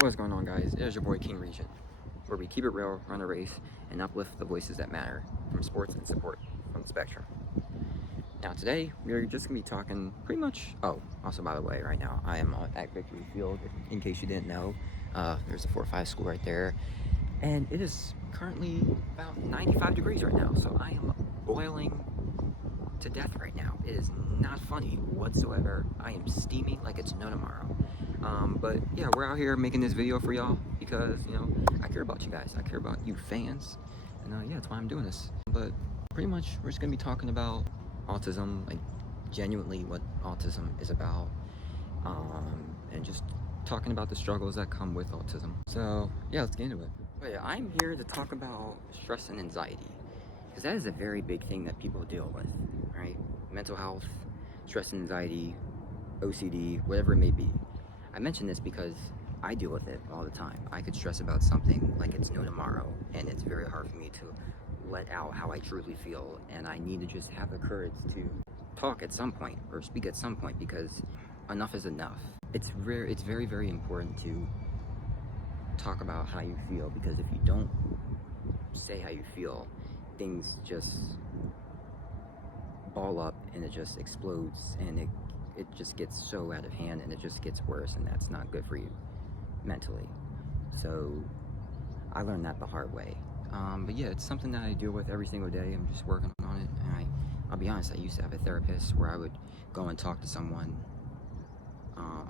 What's going on, guys? It is your boy King Regent, where we keep it real, run a race, and uplift the voices that matter from sports and support from the spectrum. Now today, we're just going to be talking pretty much, also by the way, right now, I am at Victory Field, in case you didn't know. There's a 4-5 school right there, and it is currently about 95 degrees right now, so I am boiling to death right now. It is not funny whatsoever. I am steaming like it's no tomorrow. But yeah, we're out here making this video for y'all because, I care about you guys. I care about you fans. And yeah, that's why I'm doing this. But pretty much we're just gonna be talking about autism, like genuinely what autism is about. And just talking about the struggles that come with autism. So yeah, let's get into it. But yeah, I'm here to talk about stress and anxiety, because that is a very big thing that people deal with, right? Mental health, stress and anxiety, OCD, whatever it may be. I mention this because I deal with it all the time. I could stress about something like it's no tomorrow, and it's very hard for me to let out how I truly feel, and I need to just have the courage to talk at some point or speak at some point, because enough is enough. It's very, very important to talk about how you feel, because if you don't say how you feel, things just ball up and it just explodes, and it just gets so out of hand, and it just gets worse, and that's not good for you mentally. So I learned that the hard way. But yeah, it's something that I deal with every single day. I'm just working on it, and I'll be honest, I used to have a therapist where I would go and talk to someone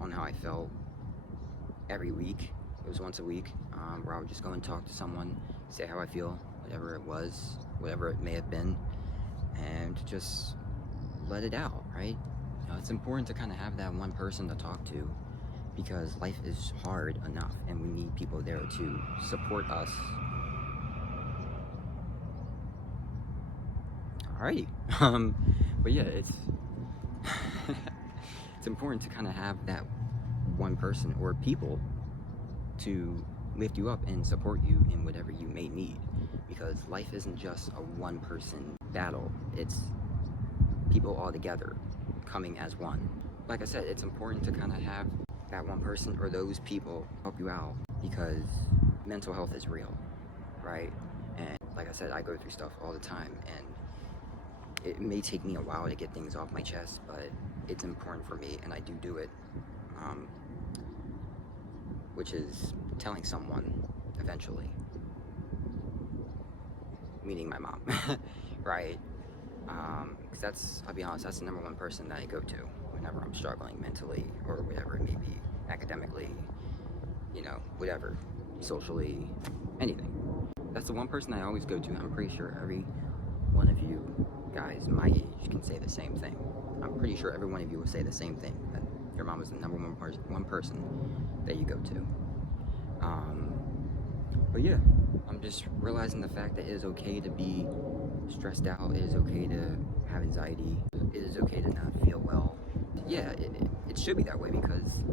on how I felt every week. It was once a week, where I would just go and talk to someone, say how I feel, whatever it was, whatever it may have been, and to just let it out, right? It's important to kind of have that one person to talk to, because life is hard enough, and we need people there to support us. Alrighty. But yeah, it's it's important to kind of have that one person or people to lift you up and support you in whatever you may need, because life isn't just a one-person battle. It's people all together coming as one. Like I said, it's important to kind of have that one person or those people help you out, because mental health is real, right? And like I said, I go through stuff all the time, and it may take me a while to get things off my chest, but it's important for me, and I do it, which is telling someone eventually, meaning my mom, right? Because that's, I'll be honest, that's the number one person that I go to whenever I'm struggling mentally, or whatever it may be, academically, whatever, socially, anything. That's the one person I always go to. I'm pretty sure every one of you guys my age can say the same thing. I'm pretty sure every one of you will say the same thing, that your mom is the number one person that you go to. But yeah, I'm just realizing the fact that it is okay to be stressed out. It is okay to have anxiety. It is okay to not feel well. Yeah, it should be that way, because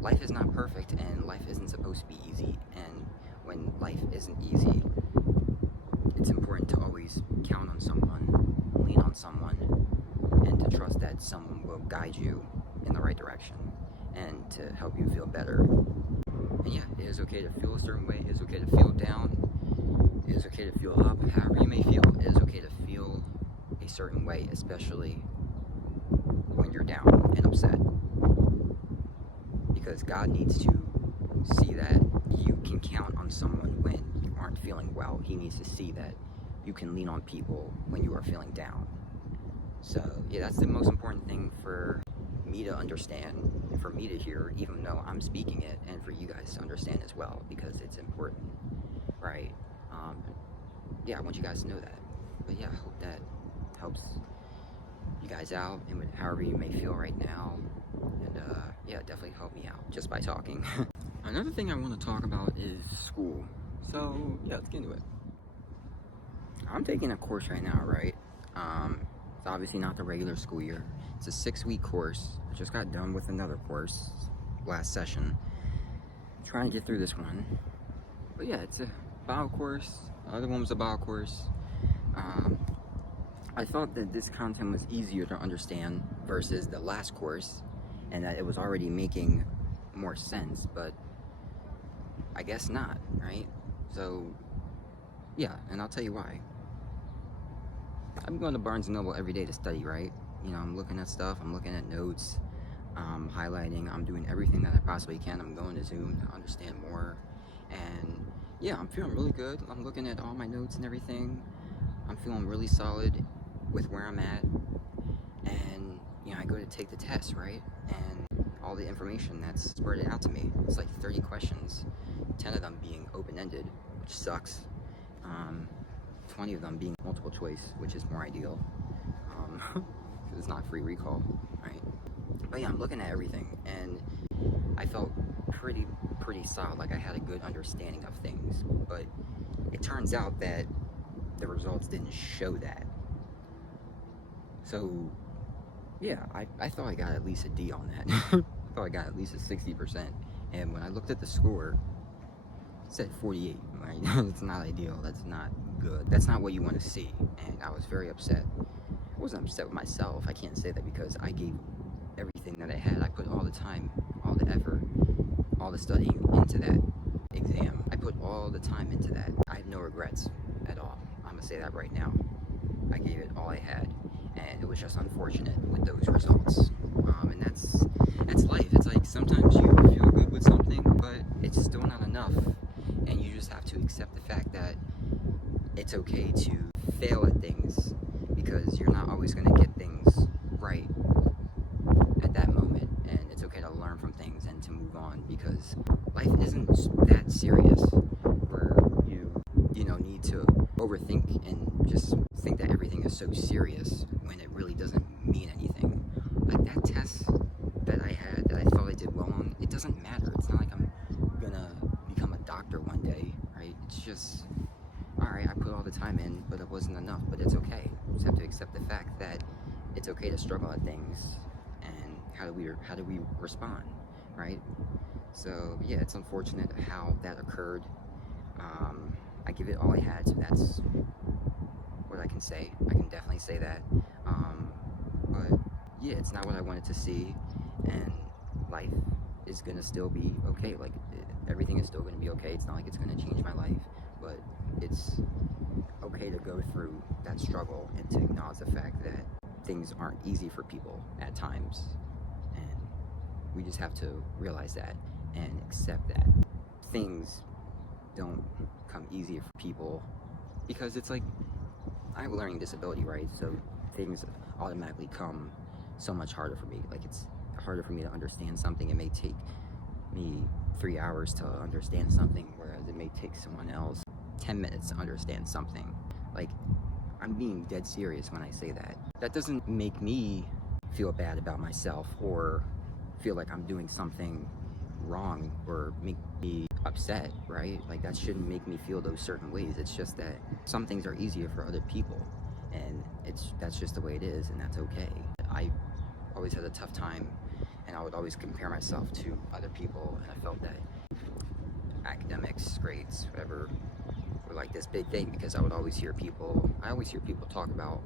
life is not perfect, and life isn't supposed to be easy. And when life isn't easy, it's important to always count on someone, lean on someone, and to trust that someone will guide you in the right direction and to help you feel better. And yeah, it is okay to feel a certain way. It is okay to feel down. It is okay to feel up, however you may feel. It is okay to feel a certain way, especially when you're down and upset. Because God needs to see that you can count on someone when you aren't feeling well. He needs to see that you can lean on people when you are feeling down. So yeah, that's the most important thing for me to understand, and for me to hear, even though I'm speaking it, and for you guys to understand as well, because it's important, right? Yeah, I want you guys to know that. But yeah, I hope that helps you guys out, and however you may feel right now. And yeah, definitely help me out just by talking. Another thing I want to talk about is school. So yeah, let's get into it. I'm taking a course right now, right? It's obviously not the regular school year. It's a 6-week course. I just got done with another course last session. I'm trying to get through this one. But yeah, it's a bio course. The other one was a bio course. I thought that this content was easier to understand versus the last course, and that it was already making more sense, but I guess not, right? So, yeah, and I'll tell you why. I'm going to Barnes & Noble every day to study, right? You know, I'm looking at stuff, I'm looking at notes, I'm highlighting, I'm doing everything that I possibly can. I'm going to Zoom to understand more. And yeah, I'm feeling really good. I'm looking at all my notes and everything. I'm feeling really solid with where I'm at. And, you know, I go to take the test, right? And all the information that's spurted out to me, it's like 30 questions, 10 of them being open-ended, which sucks. 20 of them being multiple choice, which is more ideal, because it's not free recall, right? But yeah, I'm looking at everything, and I felt pretty solid, like I had a good understanding of things. But it turns out that the results didn't show that. So yeah, I thought I got at least a D on that. I thought I got at least a 60%. And when I looked at the score, it said 48, right? It's not ideal. That's not good. That's not what you want to see. And I was very upset. I wasn't upset with myself. I can't say that, because I gave everything that I had. I put all the time, all the effort, all the studying into that exam. I put all the time into that. I have no regrets at all. I'm gonna say that right now. I gave it all I had, and it was just unfortunate with those results. And that's life. It's like sometimes you feel good with something, but it's still not enough, and you just have to accept the fact that it's okay to fail at things, because you're not always going to get things right at that moment, and it's okay to learn from things and to move on, because life isn't that serious where you know, need to overthink and just think that everything is so serious when it really doesn't mean anything. Like that test that I had, that I thought I did well on, it doesn't matter. It's not like I'm gonna become a doctor one day, right? It's just, alright, I put all the time in, but it wasn't enough. But it's okay. You just have to accept the fact that it's okay to struggle at things, and how do we respond, right? So yeah, it's unfortunate how that occurred. I give it all I had, so that's what I can say. I can definitely say that. But yeah, it's not what I wanted to see, and life is gonna still be okay. Like everything is still gonna be okay. It's not like it's gonna change my life, but it's okay to go through that struggle and to acknowledge the fact that things aren't easy for people at times, and we just have to realize that and accept that things don't come easier for people, because it's like, I have a learning disability, right? So things automatically come so much harder for me. Like it's harder for me to understand something. It may take me 3 hours to understand something, whereas it may take someone else 10 minutes to understand something. Like, I'm being dead serious when I say that. That doesn't make me feel bad about myself or feel like I'm doing something wrong or make me upset, right? Like that shouldn't make me feel those certain ways. It's just that some things are easier for other people, and that's just the way it is, and that's okay. I always had a tough time, and I would always compare myself to other people, and I felt that academics, grades, whatever, were like this big thing, because I always hear people talk about,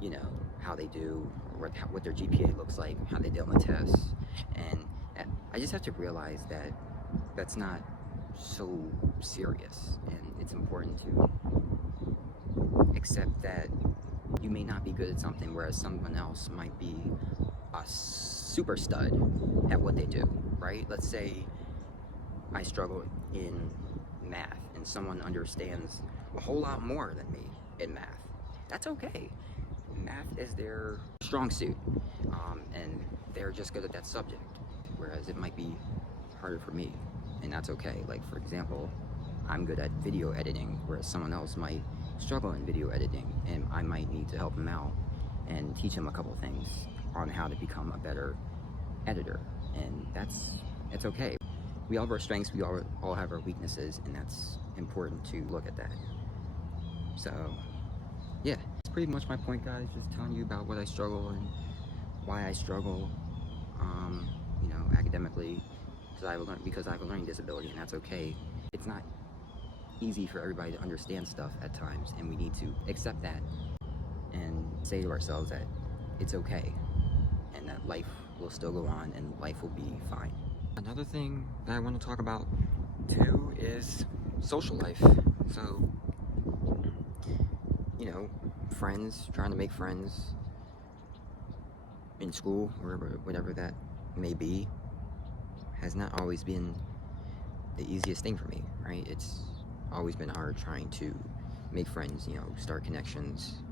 you know, how they do, or what their GPA looks like, how they did on the tests, and I just have to realize that that's not so serious, and it's important to accept that you may not be good at something, whereas someone else might be a super stud at what they do, right? Let's say I struggle in math and someone understands a whole lot more than me in math. That's okay. Math is their strong suit, and they're just good at that subject, whereas it might be harder for me, and that's okay. Like for example, I'm good at video editing, whereas someone else might struggle in video editing, and I might need to help them out and teach them a couple things on how to become a better editor, and it's okay. We all have our strengths, we all have our weaknesses, and that's important to look at that. So yeah, that's pretty much my point, guys. Just telling you about what I struggle and why I struggle, you know, academically, because I have a learning disability, and that's okay. It's not easy for everybody to understand stuff at times, and we need to accept that and say to ourselves that it's okay, and that life will still go on and life will be fine. Another thing that I want to talk about Two is social life. So, you know, friends, trying to make friends in school, wherever, whatever that may be, has not always been the easiest thing for me, right? It's always been hard trying to make friends, you know, start connections,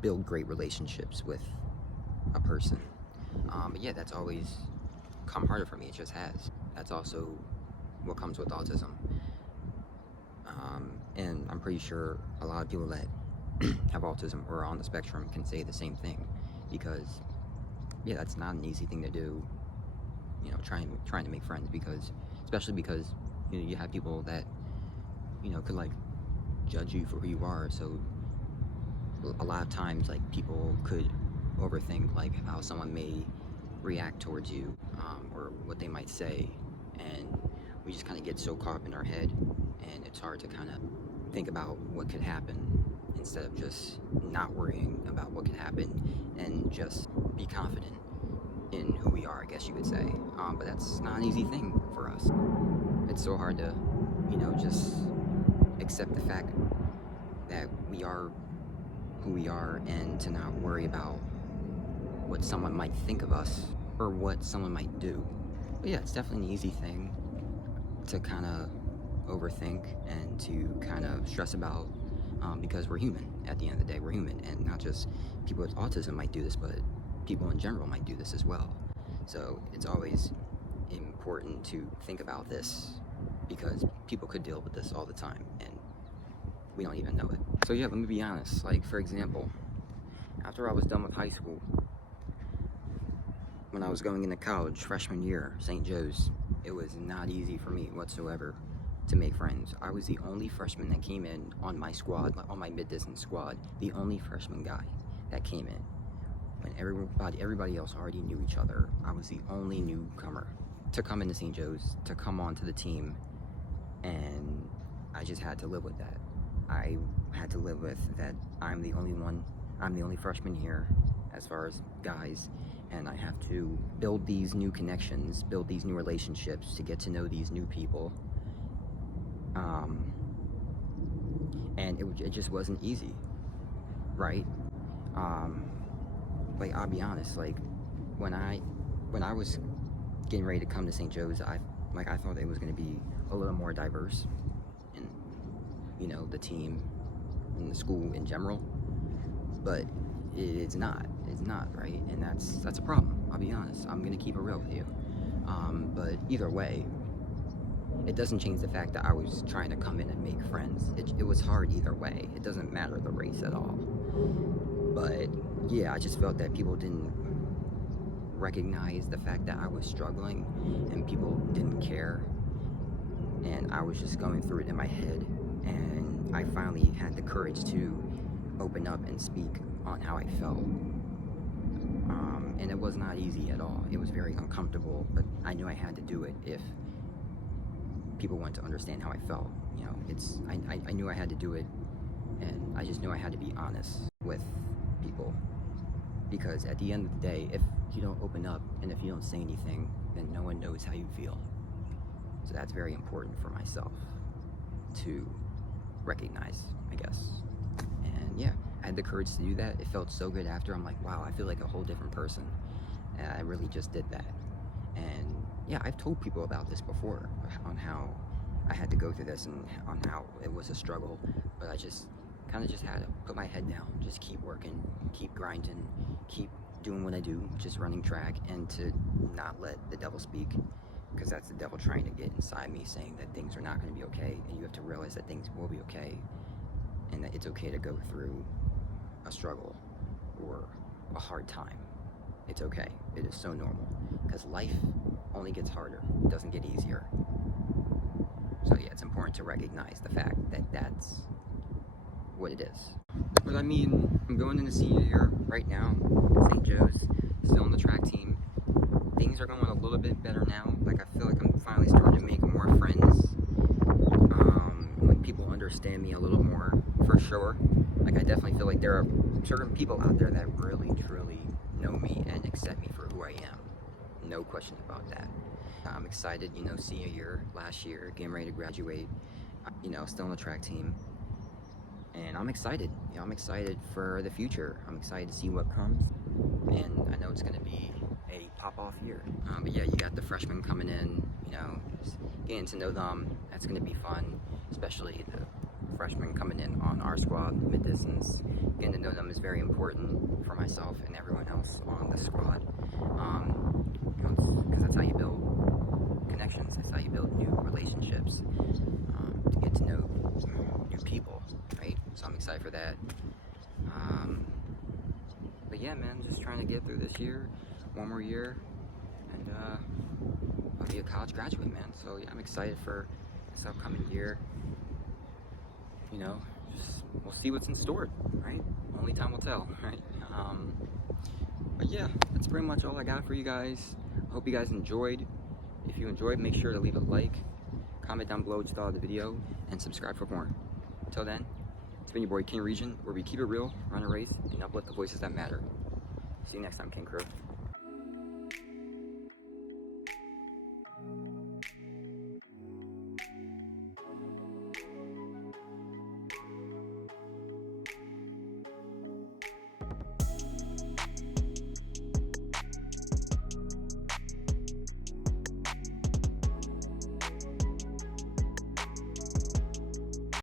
build great relationships with a person. But yeah, that's always come harder for me. It just has. That's also what comes with autism. And I'm pretty sure a lot of people that have autism or are on the spectrum can say the same thing, because yeah, that's not an easy thing to do, you know, trying to make friends, because especially because, you know, you have people that, you know, could like judge you for who you are. So a lot of times, like, people could overthink like how someone may react towards you, or what they might say, and we just kind of get so caught up in our head, and it's hard to kind of think about what could happen instead of just not worrying about what could happen and just be confident in who we are, I guess you could say. But that's not an easy thing for us. It's so hard to, you know, just accept the fact that we are who we are, and to not worry about what someone might think of us or what someone might do. But yeah, it's definitely an easy thing to kind of overthink and to kind of stress about, because we're human. At the end of the day, we're human, and not just people with autism might do this, but people in general might do this as well. So it's always important to think about this, because people could deal with this all the time and we don't even know it. So yeah, let me be honest. Like, for example, after I was done with high school, when I was going into college, freshman year, St. Joe's, it was not easy for me whatsoever to make friends. I was the only freshman that came in on my squad, on my mid-distance squad, the only freshman guy that came in. When everybody else already knew each other, I was the only newcomer to come into St. Joe's, to come onto the team, and I just had to live with that. I had to live with that I'm the only freshman here as far as guys, and I have to build these new connections, build these new relationships to get to know these new people. And it just wasn't easy, right? Like, I'll be honest, like, when I was getting ready to come to St. Joe's, I thought it was going to be a little more diverse in, you know, the team and the school in general, but it's not, right? And that's a problem. I'll be honest, I'm going to keep it real with you. But either way, it doesn't change the fact that I was trying to come in and make friends. It was hard either way. It doesn't matter the race at all. But yeah, I just felt that people didn't recognize the fact that I was struggling, and people didn't care, and I was just going through it in my head, and I finally had the courage to open up and speak on how I felt. And it was not easy at all. It was very uncomfortable, but I knew I had to do it if people wanted to understand how I felt. You know, I knew I had to do it, and I just knew I had to be honest with people, because at the end of the day, if you don't open up and if you don't say anything, then no one knows how you feel. So that's very important for myself to recognize, I guess. And yeah, I had the courage to do that. It felt so good after. I'm like, wow, I feel like a whole different person, and I really just did that. And yeah, I've told people about this before, on how I had to go through this and on how it was a struggle, but I just kind of just had to put my head down, just keep working, keep grinding, keep doing what I do, just running track, and to not let the devil speak, because that's the devil trying to get inside me, saying that things are not going to be okay, and you have to realize that things will be okay, and that it's okay to go through a struggle or a hard time. It's okay. It is so normal, because life only gets harder. It doesn't get easier. So yeah, it's important to recognize the fact that that's what it is. But I mean, I'm going into senior year right now, St. Joe's, still on the track team. Things are going a little bit better now. Like, I feel like I'm finally starting to make more friends. Like, people understand me a little more, for sure. Like, I definitely feel like there are certain people out there that really, truly know me and accept me for who I am. No question about that. I'm excited, you know, senior year, last year, getting ready to graduate, you know, still on the track team. And I'm excited, you know, I'm excited for the future. I'm excited to see what comes. And I know it's gonna be a pop-off year. But yeah, you got the freshmen coming in, you know, just getting to know them. That's gonna be fun, especially the freshmen coming in on our squad, mid-distance. Getting to know them is very important for myself and everyone else on the squad. Because that's how you build connections, that's how you build new relationships, to get to know new people, right? So I'm excited for that. But yeah, man, just trying to get through this year, one more year, and I'll be a college graduate, man. So yeah, I'm excited for this upcoming year. You know, just we'll see what's in store, right? Only time will tell, right? But yeah, that's pretty much all I got for you guys. I hope you guys enjoyed. If you enjoyed, make sure to leave a like, comment down below what you thought of the video, and subscribe for more. Until then, it's been your boy King Region, where we keep it real, run a race, and uplift the voices that matter. See you next time, King Crew.